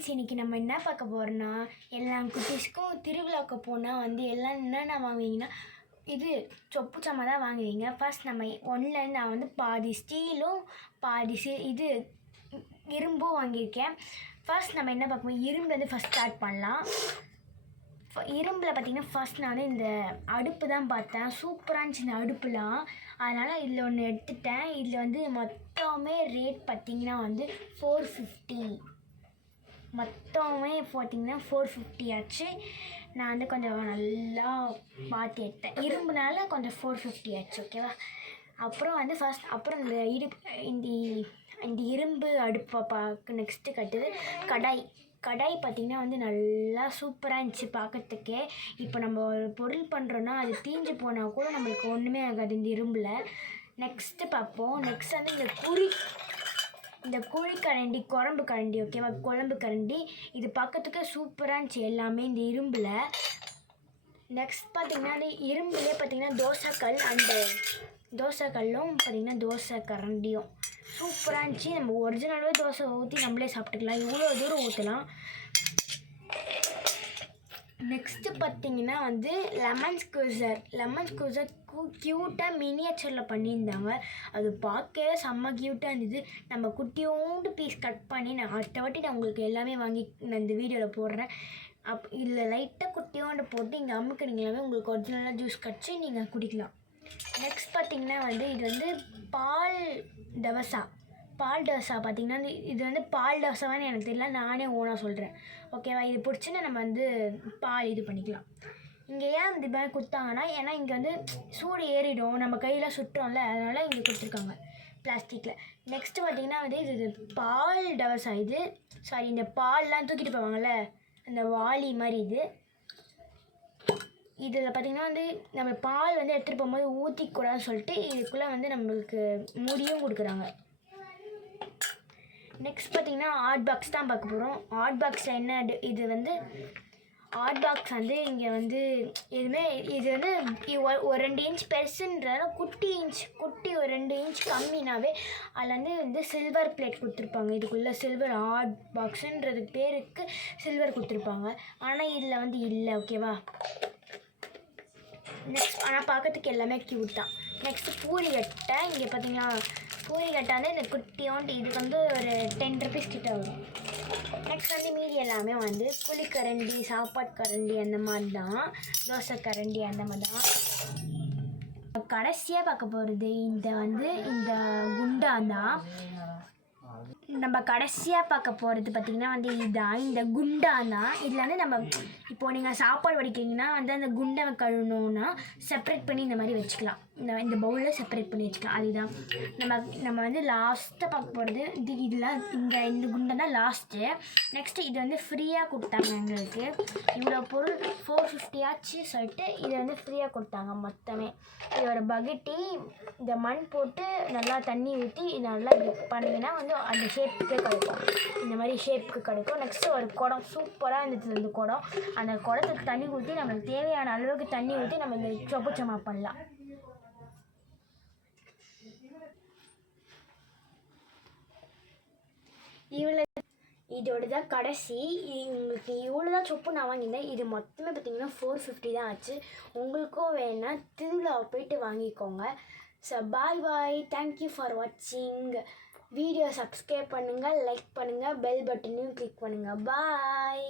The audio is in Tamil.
ஃப்ரெண்ட்ஸ், இன்றைக்கி நம்ம என்ன பார்க்க போகிறோன்னா, எல்லா குட்டீஸ்க்கும் திருவிழாவுக்கு போனால் வந்து எல்லாம் என்னென்ன வாங்குவீங்கன்னா, இது சொப்பு சாமான் தான் வாங்குவீங்க. ஃபர்ஸ்ட் நம்ம ஒன்லேருந்து நான் வந்து பாதி ஸ்டீலும் பாதி இது இரும்பும் வாங்கியிருக்கேன். ஃபர்ஸ்ட் நம்ம என்ன பார்ப்போம், இரும்புலேருந்து ஃபஸ்ட் ஸ்டார்ட் பண்ணலாம். இரும்பில் பார்த்திங்கன்னா ஃபர்ஸ்ட் நான் வந்து இந்த அடுப்பு தான் பார்த்தேன். சூப்பராக இருந்துச்சு இந்த அடுப்புலாம். அதனால் இதில் ஒன்று எடுத்துட்டேன். இதில் வந்து மொத்தமே ரேட் பார்த்திங்கன்னா வந்து 450. மொத்தமே பார்த்திங்கன்னா 450 ஆச்சு. நான் வந்து கொஞ்சம் நல்லா பார்த்து எடுத்தேன். இரும்புனால கொஞ்சம் 450 ஆச்சு. ஓகேவா? அப்புறம் வந்து அப்புறம் இந்த இரும்பு அடுப்பை நெக்ஸ்ட்டு கட்டுது கடாய் பார்த்திங்கன்னா வந்து நல்லா சூப்பராக இருந்துச்சு பார்க்கறதுக்கே. இப்போ நம்ம ஒரு பொருள் பண்ணுறோன்னா அது தீஞ்சு போனால் கூட நம்மளுக்கு ஒன்றுமே ஆகாது இந்த இரும்பில். நெக்ஸ்ட்டு பார்ப்போம். நெக்ஸ்ட் வந்து இந்த குழி கரண்டி, குழம்பு கரண்டி. ஓகேவா? குழம்பு கரண்டி இது பார்க்கறதுக்கு சூப்பராக இருந்துச்சு எல்லாமே இந்த இரும்பில். நெக்ஸ்ட் பார்த்திங்கன்னா அந்த இரும்புலேயே பார்த்திங்கன்னா தோசைக்கல்லும் பார்த்திங்கன்னா தோசை கரண்டியும் சூப்பராக இருந்துச்சு. நம்ம ஒரிஜினலாகவே தோசை ஊற்றி நம்மளே சாப்பிட்டுக்கலாம். இவ்வளோ தூரம் ஊற்றலாம். நெக்ஸ்ட்டு பார்த்திங்கன்னா வந்து லெமன் ஸ்குவீசர் க்யூட்டாக மினியேச்சரில் பண்ணியிருந்தாங்க. அது பார்க்கவே செம்ம க்யூட்டாக இருந்தது. நம்ம குட்டியோண்டு பீஸ் கட் பண்ணி நான் அடுத்த வாட்டி நான் உங்களுக்கு எல்லாமே வாங்கி நான் இந்த வீடியோவில் போடுறேன். இதில் லைட்டாக குட்டியோண்டு போட்டு இங்கே அமுக்குனீங்களாவே உங்களுக்கு ஒரிஜினலாக ஜூஸ் கடிச்சு நீங்கள் குடிக்கலாம். நெக்ஸ்ட் பார்த்திங்கன்னா வந்து இது வந்து பால் தவசா பார்த்திங்கன்னா இது வந்து பால் தவசாவான்னு எனக்கு தெரியல, நானே ஓனாக சொல்கிறேன். ஓகேவா? இது பிடிச்சின்னா நம்ம வந்து பால் இது பண்ணிக்கலாம். இங்கே ஏன் இது மாதிரி கொடுத்தாங்கன்னா, ஏன்னா இங்கே வந்து சூடு ஏறிடும், நம்ம கையில் சுட்டுறோம்ல, அதனால் இங்கே கொடுத்துருக்காங்க பிளாஸ்டிக்கில். நெக்ஸ்ட்டு பார்த்திங்கன்னா வந்து இது பால் தவசா. இந்த பால்லாம் தூக்கிட்டு போவாங்கள்ல, அந்த வாளி மாதிரி இதில் பார்த்திங்கன்னா வந்து நம்ம பால் வந்து எடுத்துகிட்டு போகும்போது ஊற்றிக்கூடாதுன்னு சொல்லிட்டு இதுக்குள்ளே வந்து நம்மளுக்கு முடியும் கொடுக்குறாங்க. நெக்ஸ்ட் பார்த்திங்கன்னா ஹாட் பாக்ஸ் தான் பார்க்க போகிறோம். ஹாட் பாக்ஸில் என்ன இது வந்து ஹாட் பாக்ஸ் வந்து இங்கே வந்து இது வந்து ஒரு 2 இன்ச் பெருசுன்றதால குட்டி ஒரு 2 இன்ச் கம்மினாவே அதில் வந்து சில்வர் பிளேட் கொடுத்துருப்பாங்க. இதுக்குள்ளே சில்வர் ஹாட் பாக்ஸுன்றது பேருக்கு சில்வர் கொடுத்துருப்பாங்க. ஆனால் இதில் வந்து இல்லை. ஓகேவா? நெக்ஸ்ட் ஆனால் பார்க்கறதுக்கு எல்லாமே க்யூட் தான். நெக்ஸ்ட்டு பூரிகட்டை. இங்கே பார்த்திங்கன்னா பூரிகட்டை வந்து இந்த குட்டியோண்டு இதுக்கு வந்து ஒரு 10 ருபீஸ் கிட்ட வரும். நெக்ஸ்ட் வந்து மீதி எல்லாமே வந்து புளிக்கரண்டி, சாப்பாடு கரண்டி அந்த மாதிரி தான், தோசை கரண்டி அந்த மாதிரி தான். கடைசியாக பார்க்க போகிறது இந்த குண்டான் தான். நம்ம கடைசியாக பார்க்க போகிறது பார்த்திங்கன்னா வந்து இந்த குண்டான் தான். இதில் வந்து நம்ம இப்போது நீங்கள் சாப்பாடு வடிக்கிறீங்கன்னா வந்து அந்த குண்டை கழுவணுன்னா செப்பரேட் பண்ணி இந்த மாதிரி வச்சுக்கலாம். இந்த பவுலில் செப்பரேட் பண்ணி வச்சுக்கலாம். அதுதான் நம்ம வந்து லாஸ்ட்டாக பார்க்க போகிறது. இந்த குண்டை தான் லாஸ்ட்டு. நெக்ஸ்ட்டு இது வந்து ஃப்ரீயாக கொடுத்தாங்க எங்களுக்கு. இவ்வளோ பொருள் 450 ஆச்சு சொல்லிட்டு இதை வந்து ஃப்ரீயாக கொடுத்தாங்க மொத்தமே. இதோட பக்கெட்டி இந்த மண் போட்டு நல்லா தண்ணி ஊற்றி நல்லா பண்ணிங்கன்னா வந்து அந்த ஷேப்புக்கு கிடைக்கும். இந்த மாதிரி ஷேப்புக்கு கிடைக்கும். நெக்ஸ்ட்டு ஒரு குடம் சூப்பராக இருந்துச்சு. இந்த குடம், அந்த குடத்துக்கு தண்ணி ஊற்றி நம்மளுக்கு தேவையான அளவுக்கு தண்ணி ஊற்றி நம்ம இந்த சொப்பு சாமான் பண்ணலாம். இதோட தான் கடைசி. உங்களுக்கு இவ்வளோ தான் சொப்பு நான் வாங்கியிருந்தேன். இது மொத்தமே பார்த்திங்கன்னா 450 தான் ஆச்சு. உங்களுக்கும் வேணா திருவிழாவை போயிட்டு வாங்கிக்கோங்க. So bye. தேங்க்யூ ஃபார் வாட்சிங். வீடியோ சப்ஸ்கிரைப் பண்ணுங்கள், லைக் பண்ணுங்கள், பெல் பட்டனையும் கிளிக் பண்ணுங்கள். பாய்.